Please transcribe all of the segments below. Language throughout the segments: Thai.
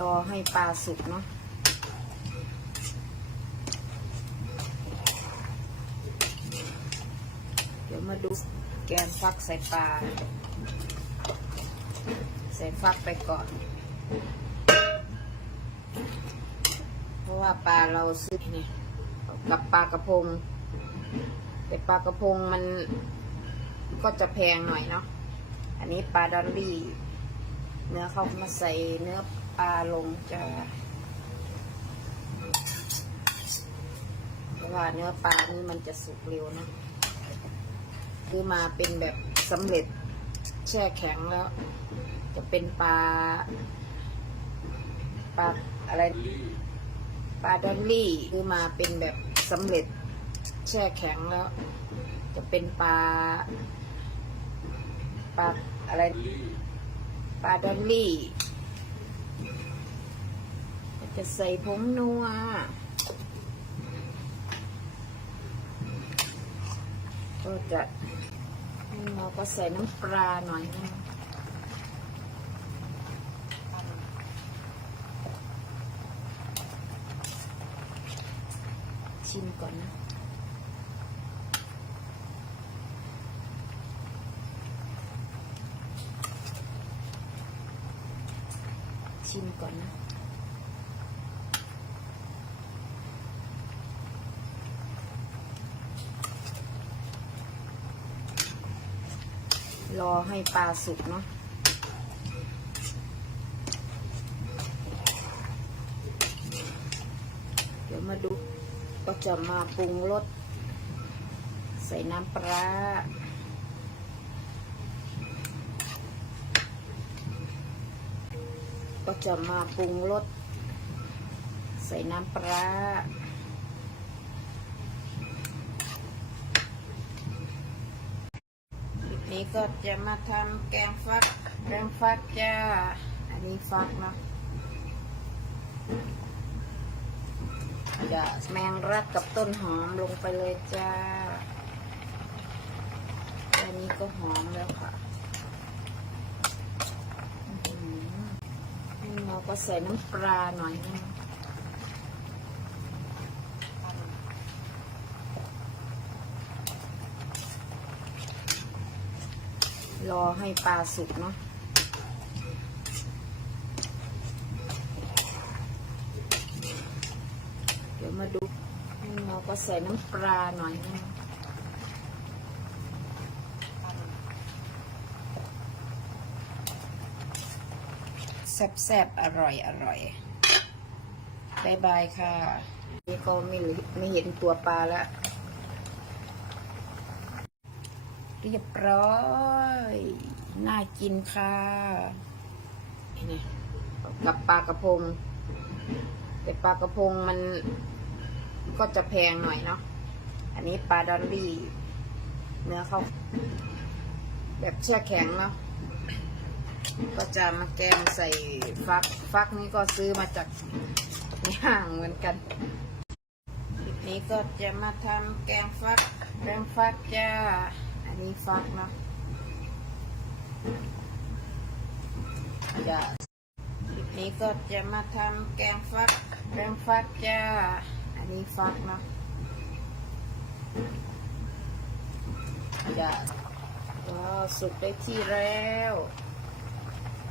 รอให้ปลาสุกเนาะเดี๋ยวมาดูแกงฟักใส่ปลา ใส่ฟักไปก่อน เพราะว่าปลาเราซื้อเนี่ยกับปลากระพง แต่ปลากระพงมันก็จะแพงหน่อยเนาะ อันนี้ปลาดอลลี่ เนื้อเขามาใส่เนื้อ ปลาลงจะเพราะว่าเนื้อปลานี่มันจะสุกเร็วนะคือมาเป็นแบบสำเร็จแช่แข็งแล้ว จะเป็นปลาปลาอะไรปลาดอลลี่คือมาเป็นแบบสำเร็จแช่แข็งแล้ว จะเป็นปลาปลาอะไรปลาดอลลี่ จะใส่ผงนัว ก็จะเราก็ใส่น้ำปลาหน่อยนึงชิมก่อนนะชิมก่อนนะ รอให้ปลาสุกเนาะเดี๋ยวมาดูก็จะมาปรุงรสใส่น้ำปลาก็จะมาปรุงรสใส่น้ำปลา คลิปนี้ ก็จะมาทำแกงฟัก แกงฟักจ้า อันนี้ฟักเนาะจะแมงรักกับต้นหอมลงไปเลยจ้า อันนี้ก็หอมแล้วค่ะอื้อหือนี่เราก็ใส่น้ำปลาหน่อยนึง รอให้ปลาสุกเนาะเดี๋ยวมาดูเราก็ใส่น้ำปลาหน่อยนึงแซ่บๆ อร่อยอร่อยบายบายค่ะ นี่ก็ไม่เหลือไม่เห็นตัวปลาแล้ว เรียบร้อย น่ากินค่ะนี่กับปลากระพง แต่ปลากระพงมันก็จะแพงหน่อยเนาะ อันนี้ปลาดอลลี่ เนื้อเขาแบบแช่แข็งเนาะ ก็จะมาแกงใส่ฟัก ฟักนี้ก็ซื้อมาจากห้างเหมือนกันคลิปนี้ก็จะมาทำแกงฟัก แกงฟักจ้า อันนี้ฟักเนาะจะคลิปนี้ก็จะมาทำแกงฟัก แกงฟักจ้า อันนี้ฟักเนาะจะก็สุกได้ที่แล้ว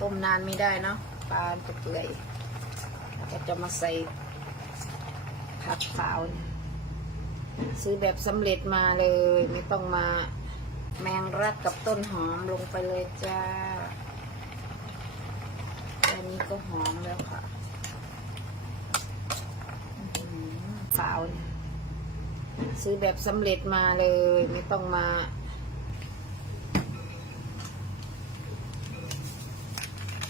ต้มนานไม่ได้เนาะปลาจะเปื่อยแล้วก็จะมาใส่ผักขาวเนี่ยซื้อแบบสำเร็จมาเลย ไม่ต้องมา แมงรักกับต้นหอมลงไปเลยจ้าแค่นี้ก็หอมแล้วค่ะอื้อหือขาวเนี่ยซื้อแบบสำเร็จมาเลย ไม่ต้องมา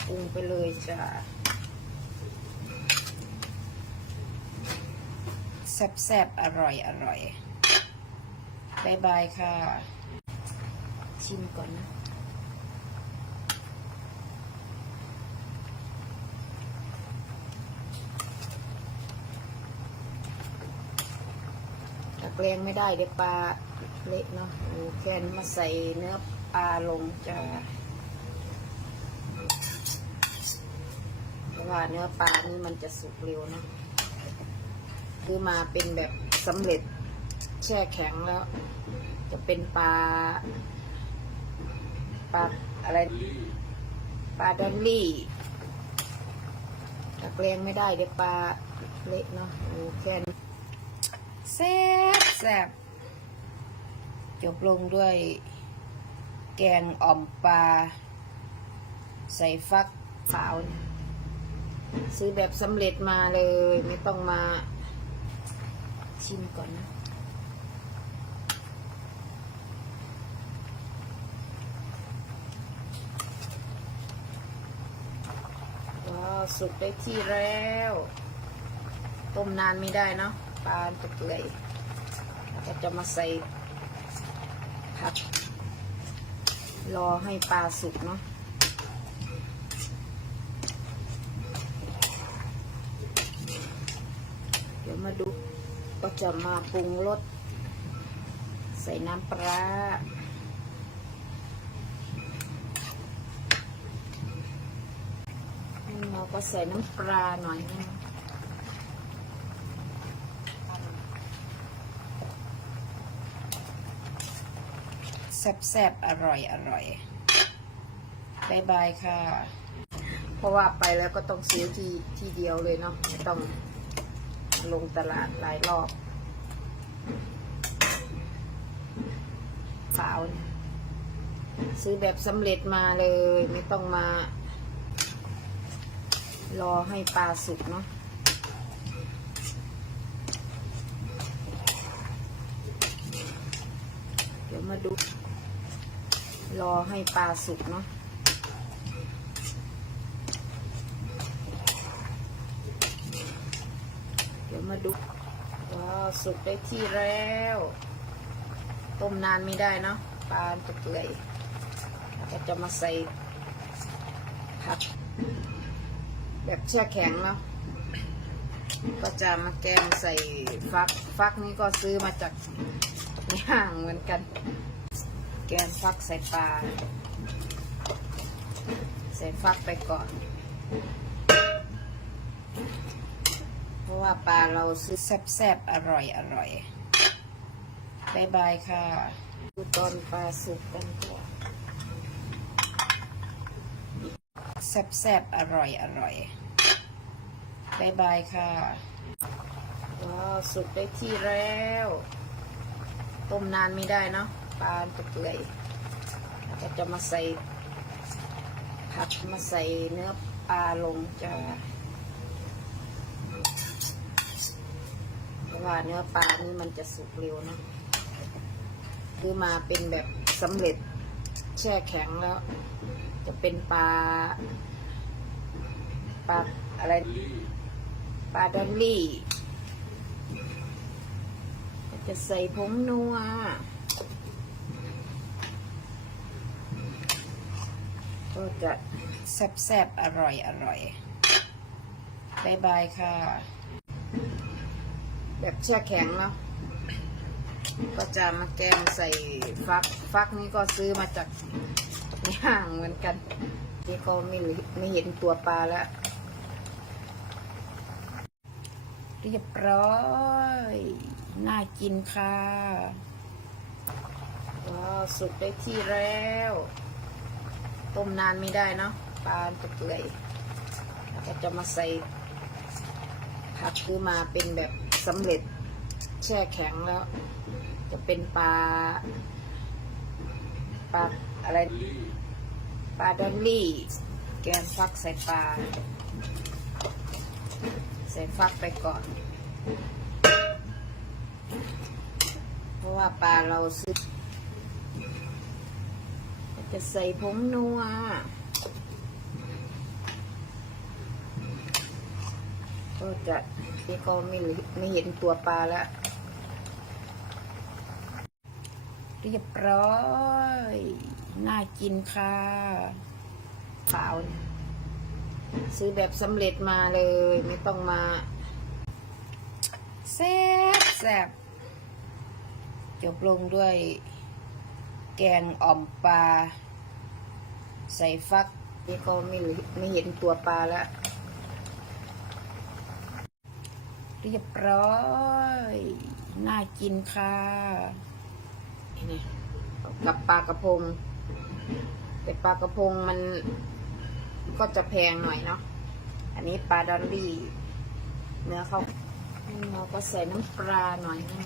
ปรุงไปเลยจ้ะแซ่บๆ อร่อยอร่อยบายบายค่ะ ชิมก่อนนะตักแรงไม่ได้เดี๋ยวปลาเละเนาะโอ้แค่นี้มาใส่เนื้อปลาลงจะเพราะว่าว่าเนื้อปลานี่มันจะสุกเร็วนะคือมาเป็นแบบสำเร็จแช่แข็งแล้ว จะเป็นปลา ปลาอะไร ปลาดอลลี่ตักแรงไม่ได้เดี๋ยวปลาเละเนาะโอ้แค่นแซ่บแซ่บจบลงด้วยแกงอ่อมปลา ใส่ฟักขาวนะซื้อแบบสำเร็จมาเลย ไม่ต้องมาชิมก่อนนะ ว้าว สุกได้ที่แล้ว ต้มนานไม่ได้เนาะปลาจะเปื่อยแล้วก็จะมาใส่ผักรอให้ปลาสุกเนาะเดี๋ยวมาดูก็จะมาปรุงรสใส่น้ำปลา เรา ก็ใส่น้ำปลาหน่อยนึงแซ่บๆ อร่อยอร่อยบายบายค่ะ เพราะว่าไปแล้วก็ต้องซื้อทีทีเดียวเลยเนาะไม่ต้องลงตลาดหลายรอบสาวซื้อแบบสำเร็จมาเลย ไม่ต้องมา รอให้ปลาสุกเนาะเดี๋ยวมาดู รอให้ปลาสุกเนาะเดี๋ยวมาดูว้าวสุกได้ที่แล้ว ต้มนานไม่ได้เนาะปลาจะเปื่อยก็จะมาใส่ผัก แบบแช่แข็งเนาะก็จะมาแกงใส่ฟัก ฟักนี้ก็ซื้อมาจากในห้างเหมือนกัน แกงฟักใส่ปลา ใส่ฟักไปก่อน เพราะว่าปลาเราซื้อแซ่บๆ อร่อยอร่อยบายบายค่ะ ดูตอนปลาสุกกันก่อน แซ่บๆ อร่อยอร่อยบายบายค่ะ ว้าว สุกได้ที่แล้ว ต้มนานไม่ได้เนาะปลาจะเปื่อยแล้วก็จะมาใส่ผักมาใส่เนื้อปลาลงจะเพราะว่าเนื้อปลานี่มันจะสุกเร็วเนาะคือมาเป็นแบบสำเร็จแช่แข็งแล้ว จะเป็นปลาปลาอะไรปลาดอลลี่จะใส่ผงนัวก็จะแซ่บๆ อร่อยอร่อยบายบายค่ะ แบบแช่แข็งเนาะก็จะมาแกงใส่ฟัก ฟักนี้ก็ซื้อมาจาก ในห้างเหมือนกัน ที่เขาไม่ไม่เห็นตัวปลาแล้ว เรียบร้อย น่ากินค่ะว้าวสุกได้ที่แล้ว ต้มนานไม่ได้เนาะปลาจะเปื่อยแล้วก็จะมาใส่ผักคือมาเป็นแบบสำเร็จแช่แข็งแล้ว จะเป็นปลาปลาอะไร ปลาดอลลี่ แกงฟักใส่ปลา ใส่ฟักไปก่อน เพราะว่าปลาเราซื้อ จะใส่ผงนัวก็จะที่เขาไม่ไม่เห็นตัวปลาแล้วเรียบร้อย น่ากินค่ะขาวซื้อแบบสำเร็จมาเลย ไม่ต้องมาแซ่บแซ่บจบลงด้วยแกงอ่อมปลา ใส่ฟักที่เขาไม่ไม่เห็นตัวปลาแล้วเรียบร้อย น่ากินค่ะนี่กับปลากระพง แต่ปลากระพงมันก็จะแพงหน่อยเนาะ อันนี้ปลาดอลลี่ เนื้อเขาเราก็ใส่น้ำปลาหน่อยนึง